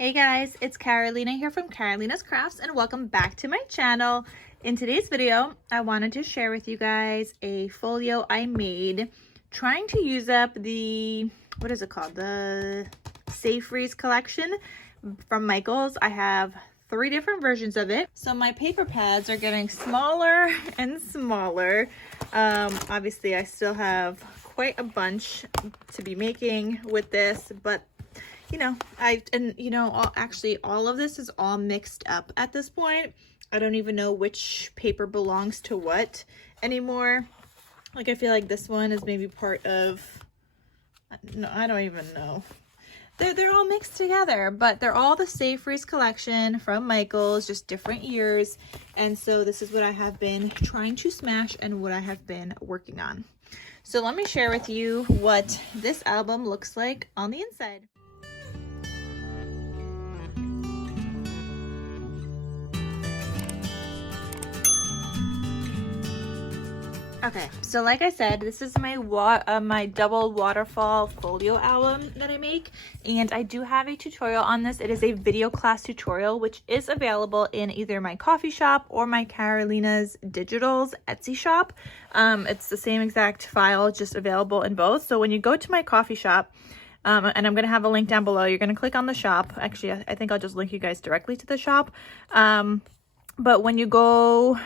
Hey guys, it's Carolina here from KarolinasKrafts and welcome back to my channel. In today's video, I wanted to share with you guys a folio I made trying to use up the, what is it called? The Safe Freeze collection from Michaels. I have 3 different versions of it. So my paper pads are getting smaller and smaller. Obviously I still have quite a bunch to be making with this, but actually all of this is all mixed up at this point. I don't even know which paper belongs to what anymore. Like, I feel like this one is maybe part of, no, I don't even know. They're all mixed together, but they're all the Safe Freeze collection from Michaels, just different years. And so this is what I have been trying to smash and what I have been working on. So let me share with you what this album looks like on the inside. Okay, so like I said, this is my my double Waterfall Folio album that I make, and I do have a tutorial on this. It is a video class tutorial, which is available in either my coffee shop or my Carolina's Digital's Etsy shop. It's the same exact file, just available in both. So when you go to my coffee shop, and I'm going to have a link down below, you're going to click on the shop. Actually, I think I'll just link you guys directly to the shop. But when you go,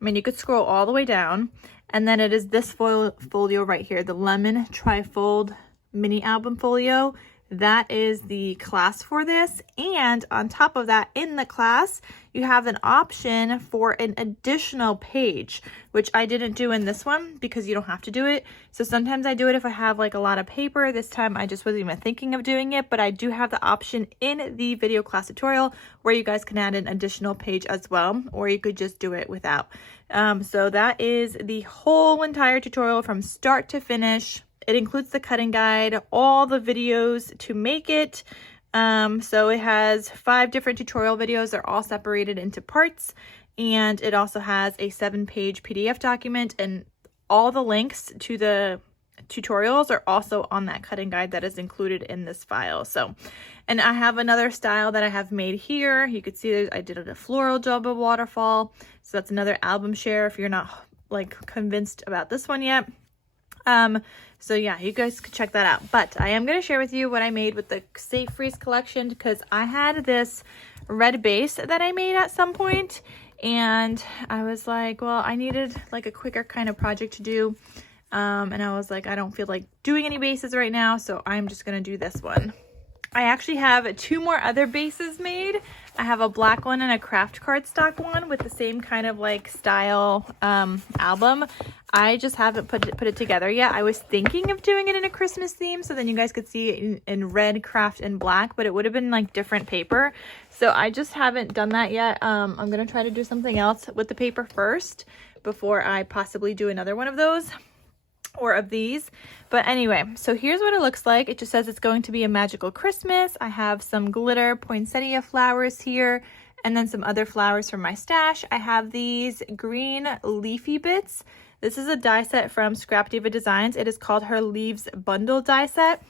you could scroll all the way down, and then it is this folio right here, the Lemon Trifold Mini Album Folio. That is the class for this, and on top of that, in the class, you have an option for an additional page, which I didn't do in this one because you don't have to do it. So sometimes I do it if I have like a lot of paper. This time I just wasn't even thinking of doing it, but I do have the option in the video class tutorial where you guys can add an additional page as well, or you could just do it without. So that is the whole entire tutorial from start to finish. It includes the cutting guide, all the videos to make it. So it has 5 different tutorial videos. They're all separated into parts. And it also has a 7-page PDF document, and all the links to the tutorials are also on that cutting guide that is included in this file. So, and I have another style that I have made here. You could see I did a floral double waterfall. So that's another album share if you're not like convinced about this one yet. So yeah, you guys could check that out. But I am going to share with you what I made with the Safe Freeze collection, because I had this red base that I made at some point, and I was like, well, I needed like a quicker kind of project to do. And I was like, I don't feel like doing any bases right now, so I'm just going to do this one. I actually have 2 more other bases made. I have a black one and a craft cardstock one with the same kind of like style album. I just haven't put it together yet. I was thinking of doing it in a Christmas theme, so then you guys could see it in red, craft, and black, but it would have been like different paper. So I just haven't done that yet. I'm going to try to do something else with the paper first before I possibly do another one of those or of these. But anyway, so here's what it looks like. It just says it's going to be a magical Christmas. I have some glitter poinsettia flowers here, and then some other flowers from my stash. I have these green leafy bits. This is a die set from Scrap Diva Designs. It is called her Leaves Bundle die set.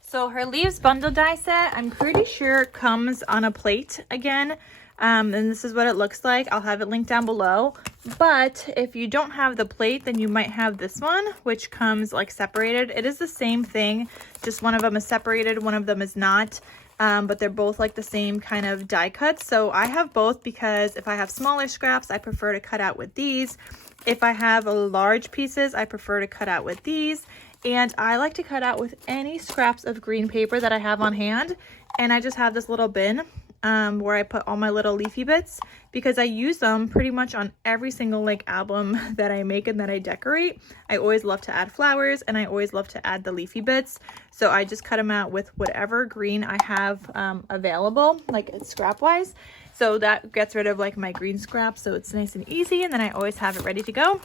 So her Leaves Bundle die set, I'm pretty sure comes on a plate again. And this is what it looks like. I'll have it linked down below. But if you don't have the plate, then you might have this one, which comes like separated. It is the same thing, just one of them is separated, one of them is not. But they're both like the same kind of die cuts. So I have both because if I have smaller scraps, I prefer to cut out with these. If I have large pieces, I prefer to cut out with these. And I like to cut out with any scraps of green paper that I have on hand. And I just have this little bin where I put all my little leafy bits, because I use them pretty much on every single like album that I make and that I decorate. I always love to add flowers, and I always love to add the leafy bits. So I just cut them out with whatever green I have available, like scrap wise. So that gets rid of like my green scraps, so it's nice and easy, and then I always have it ready to go.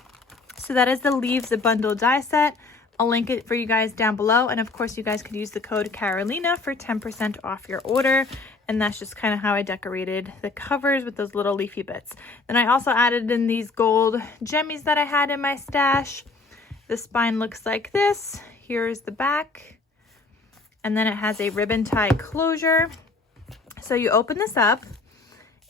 So that is the Leaves Bundle die set. I'll link it for you guys down below, and of course you guys could use the code Carolina for 10% off your order. And that's just kind of how I decorated the covers with those little leafy bits. Then I also added in these gold gemmies that I had in my stash. The spine looks like this. Here's the back. and then it has a ribbon tie closure. So you open this up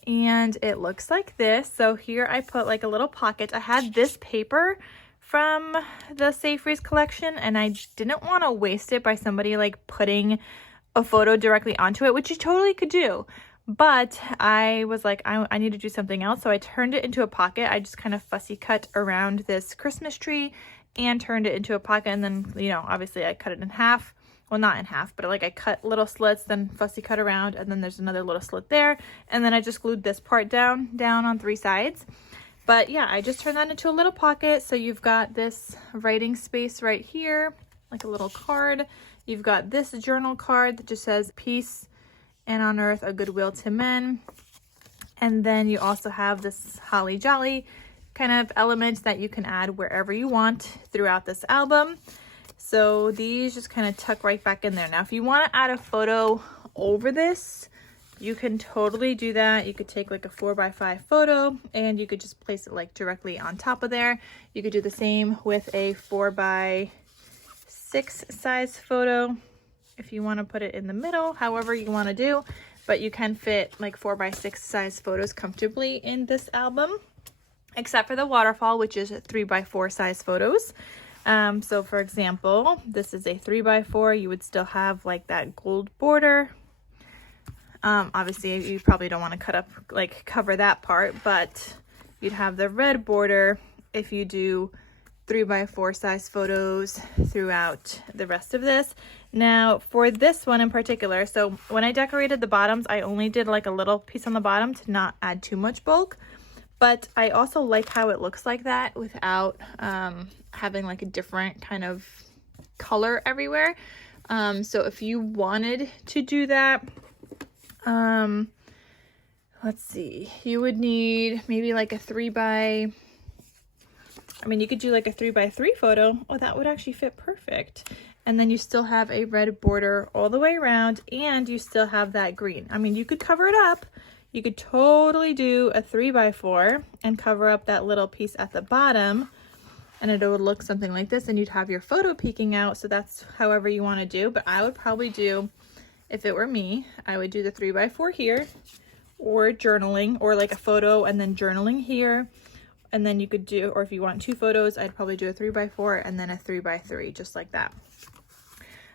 and it looks like this. So here I put like a little pocket. I had this paper from the Safe Freeze collection and I didn't want to waste it by somebody like putting a photo directly onto it, which you totally could do. But I was like, I need to do something else. So I turned it into a pocket. I just kind of fussy cut around this Christmas tree and turned it into a pocket. And then, you know, obviously I cut it in half. Well, not in half, but like I cut little slits, then fussy cut around, and then there's another little slit there. And then I just glued this part down on 3 sides. But yeah, I just turned that into a little pocket. So you've got this writing space right here, like a little card. You've got this journal card that just says peace and on earth a goodwill to men. And then you also have this holly jolly kind of element that you can add wherever you want throughout this album. So these just kind of tuck right back in there. Now, if you want to add a photo over this, you can totally do that. You could take like a 4x5 photo and you could just place it like directly on top of there. You could do the same with a 4x6 size photo if you want to put it in the middle, however you want to do, but you can fit like 4x6 size photos comfortably in this album, except for the waterfall, which is 3x4 size photos. So for example, this is a 3x4. You would still have like that gold border. Obviously you probably don't want to cut up, like cover that part, but you'd have the red border if you do 3x4 size photos throughout the rest of this. Now for this one in particular, so when I decorated the bottoms, I only did like a little piece on the bottom to not add too much bulk, but I also like how it looks like that without having like a different kind of color everywhere. So if you wanted to do that, let's see, you would need maybe like a you could do like a 3x3 photo. Oh, that would actually fit perfect. And then you still have a red border all the way around and you still have that green. I mean, you could cover it up. You could totally do a 3x4 and cover up that little piece at the bottom and it would look something like this and you'd have your photo peeking out. So that's however you want to do, but I would probably do, if it were me, I would do the 3x4 here or journaling or like a photo and then journaling here. And then you could do, or if you want 2 photos, I'd probably do a 3x4 and then a 3x3, just like that.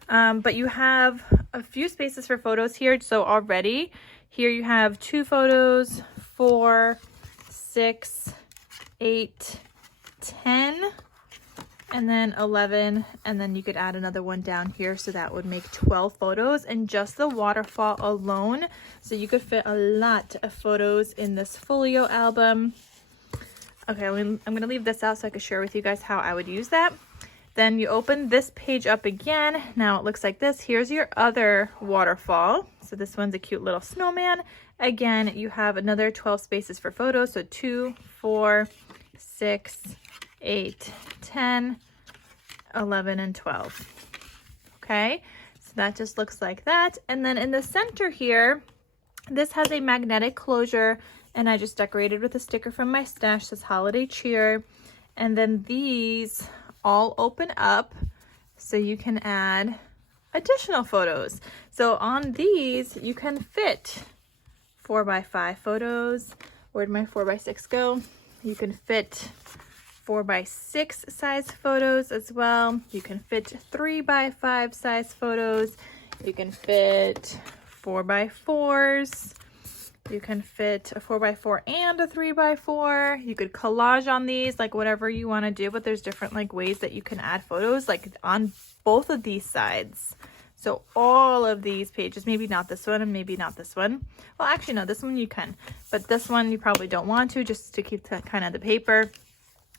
But you have a few spaces for photos here. So already here you have 2 photos, 4, 6, 8, 10, and then 11. And then you could add another one down here. So that would make 12 photos and just the waterfall alone. So you could fit a lot of photos in this folio album. Okay, I'm going to leave this out so I can share with you guys how I would use that. Then you open this page up again. Now it looks like this. Here's your other waterfall. So this one's a cute little snowman. Again, you have another 12 spaces for photos. So 2, 4, 6, 8, 10, 11, and 12. Okay, so that just looks like that. And then in the center here, this has a magnetic closure. And I just decorated with a sticker from my stash, says holiday cheer. And then these all open up so you can add additional photos. So on these, you can fit 4x5 photos. Where'd my 4x6 go? You can fit 4x6 size photos as well. You can fit 3x5 size photos. You can fit 4x4s. You can fit a 4x4 and a 3x4. You could collage on these, like whatever you want to do, but there's different like ways that you can add photos like on both of these sides. So all of these pages, maybe not this one and maybe not this one. Well, actually, no, this one you can, but this one you probably don't want to, just to keep that kind of the paper.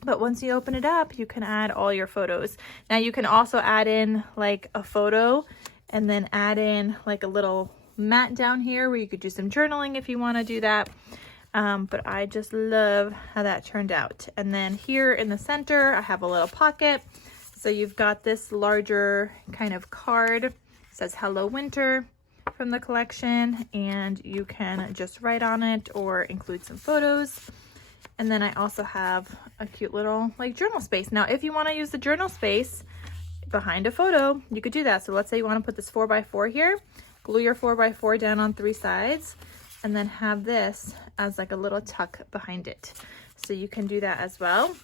But once you open it up, you can add all your photos. Now you can also add in like a photo and then add in like a little mat down here where you could do some journaling if you want to do that. But I just love how that turned out. And then here in the center, I have a little pocket. So you've got this larger kind of card. It says Hello Winter from the collection, and you can just write on it or include some photos. And then I also have a cute little like journal space. Now, if you want to use the journal space, behind a photo, you could do that. So let's say you want to put this 4x4 here, glue your 4x4 down on 3 sides, and then have this as like a little tuck behind it. So you can do that as well.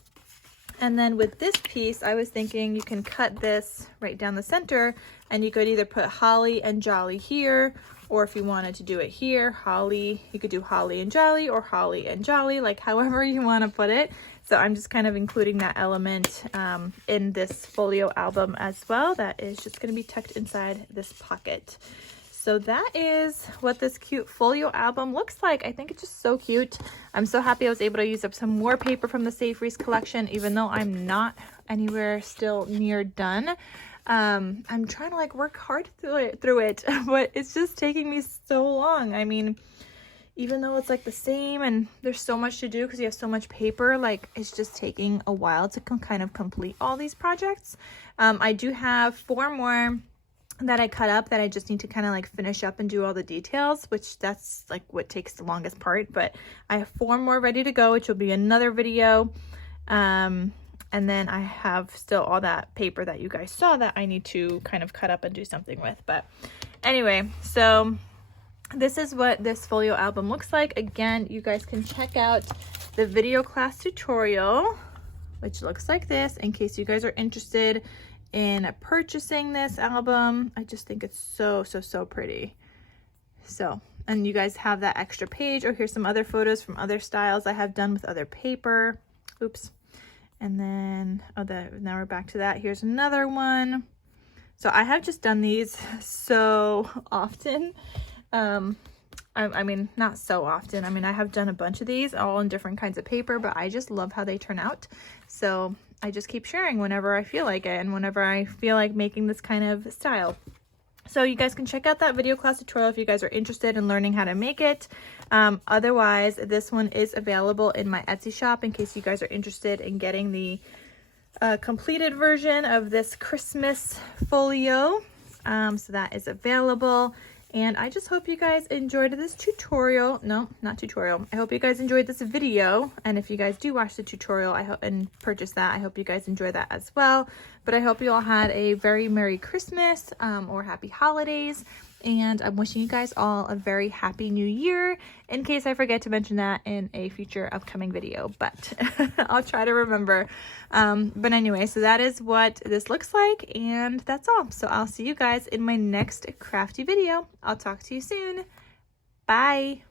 And then with this piece, I was thinking you can cut this right down the center, and you could either put holly and jolly here, or if you wanted to do it here, holly, you could do holly and jolly, or holly and jolly, like however you want to put it. So I'm just kind of including that element in this folio album as well. That is just going to be tucked inside this pocket. So that is what this cute folio album looks like. I think it's just so cute. I'm so happy I was able to use up some more paper from the Save Freeze collection, even though I'm not anywhere still near done. I'm trying to like work hard through it, but it's just taking me so long. I mean, even though it's like the same and there's so much to do because you have so much paper, like it's just taking a while to kind of complete all these projects. I do have 4 more that I cut up that I just need to kind of like finish up and do all the details, which that's like what takes the longest part. But I have 4 more ready to go, which will be another video. And then I have still all that paper that you guys saw that I need to kind of cut up and do something with. But anyway, so this is what this folio album looks like. Again, you guys can check out the video class tutorial, which looks like this, in case you guys are interested in purchasing this album. I just think it's so pretty. So, and you guys have that extra page. Oh, here's some other photos from other styles I have done with other paper. Oops. And then, now we're back to that. Here's another one. So I have just done these so often. I mean, not so often. I mean, I have done a bunch of these all in different kinds of paper, but I just love how they turn out. So I just keep sharing whenever I feel like it and whenever I feel like making this kind of style. So you guys can check out that video class tutorial if you guys are interested in learning how to make it. Otherwise, this one is available in my Etsy shop in case you guys are interested in getting the completed version of this Christmas folio. So that is available. And I just hope you guys enjoyed this tutorial. No, not tutorial. I hope you guys enjoyed this video. And if you guys do watch the tutorial and purchase that, I hope you guys enjoy that as well. But I hope you all had a very Merry Christmas or Happy Holidays. And I'm wishing you guys all a very Happy New Year, in case I forget to mention that in a future upcoming video, but I'll try to remember. But anyway, so that is what this looks like, and that's all. So I'll see you guys in my next crafty video. I'll talk to you soon. Bye.